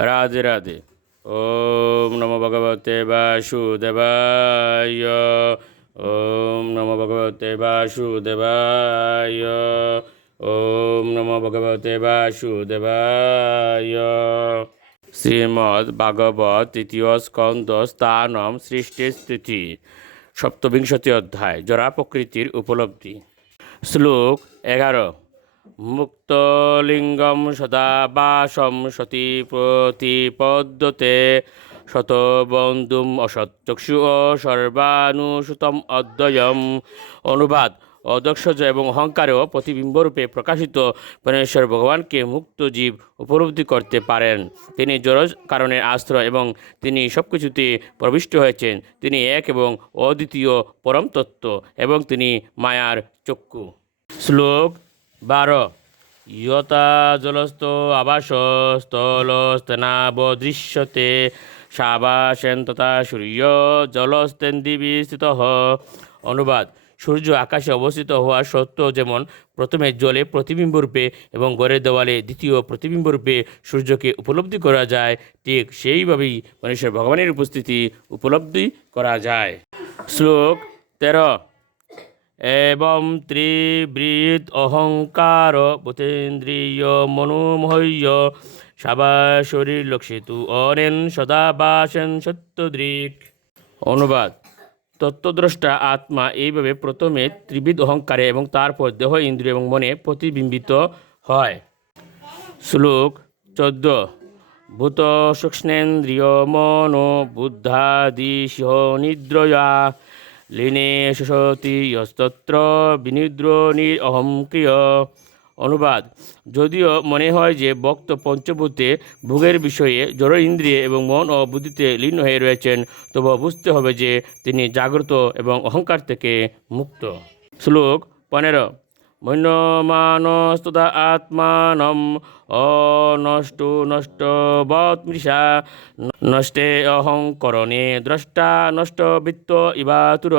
রাধে রাধে। ওম নমো ভগবতে বাসুদেবায়। ওম নমো ভগবতে বাসুদেবায়। ওম নমো ভগবতে বাসুদেবায়। শ্রীমদ্ ভাগবত তৃতীয় স্কন্দ স্থানম সৃষ্টির স্থিতি সপ্তবিংশতি অধ্যায় জরা প্রকৃতির উপলব্ধি। শ্লোক 11। মুক্তলিঙ্গম সদা বাসম সতী প্রতিপদ্যতে শতবন্ধুম অসৎচক্ষু ও সর্বানুসূতম অদ্বয়ম। অনুবাদ: অদক্ষজ এবং অহংকারেও প্রতিবিম্বরূপে প্রকাশিত পরমেশ্বর ভগবানকে মুক্ত জীব উপলব্ধি করতে পারেন। তিনি জড় কারণের আশ্রয় এবং তিনি সব কিছুতে প্রবিষ্ট হয়েছেন। তিনি এক এবং অদ্বিতীয় পরম তত্ত্ব এবং তিনি মায়ার চক্ষু। শ্লোক 12। ইয়তা জলস্থ আবাস স্থলস্তেনাবদৃশ্যতে সাবাসেন তথা সূর্য জলস্তেন দিবি স্থিতঃ। অনুবাদ: সূর্য আকাশে অবস্থিত হওয়া সত্ত্বেও যেমন প্রথমে জলে প্রতিবিম্বরূপে এবং ঘরের দেওয়ালে দ্বিতীয় প্রতিবিম্বরূপে সূর্যকে উপলব্ধি করা যায়, ঠিক সেইভাবেই মনুষ্য ভগবানের উপস্থিতি উপলব্ধি করা যায়। শ্লোক 13। এবং ত্রিবৃত অহংকার ভূতেন্দ্রিয় মনোমহ্য সাবা শরীর লক্ষিতু অনেন সদা বাসেন সত্যদৃক। অনুবাদ: তত্ত্বদ্রষ্টা আত্মা এইভাবে প্রথমে ত্রিবিধ অহংকারে এবং তারপর দেহ, ইন্দ্রিয় এবং মনে প্রতিবিম্বিত হয়। শ্লোক 14। ভূত সূক্ষ্মেন্দ্রিয় মনো বুদ্ধাদিশিহ নিদ্রয়া লীনে শোষতি যস্তত্র বিনিদ্র নিরহং ক্রিয়। অনুবাদ: যদিও মনে হয় যে ভক্ত পঞ্চভূতে ভোগের বিষয়ে জড় ইন্দ্রিয় এবং মন ও বুদ্ধিতে লীন হয়ে রয়েছেন, তবুও বুঝতে হবে যে তিনি জাগ্রত এবং অহংকার থেকে মুক্ত। শ্লোক 15। মন্যমানস্তদা আত্মানম অনষ্টু নষ্টবৎমৃষা নষ্টে অহংকরণে দ্রষ্টা নষ্ট বৃত্ত ইবাতুর।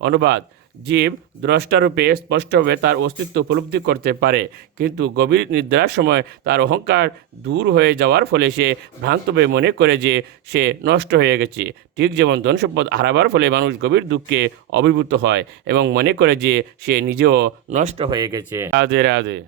অনুবাদ: জীব দ্রষ্টারূপে স্পষ্টভাবে তার অস্তিত্ব উপলব্ধি করতে পারে, কিন্তু গভীর নিদ্রার সময় তার অহংকার দূর হয়ে যাওয়ার ফলে সে ভ্রান্তভাবে মনে করে যে সে নষ্ট হয়ে গেছে। ঠিক যেমন ধনসম্পদ হারাবার ফলে মানুষ গভীর দুঃখে অভিভূত হয় এবং মনে করে যে সে নিজেও নষ্ট হয়ে গেছে। রাধে রাধে।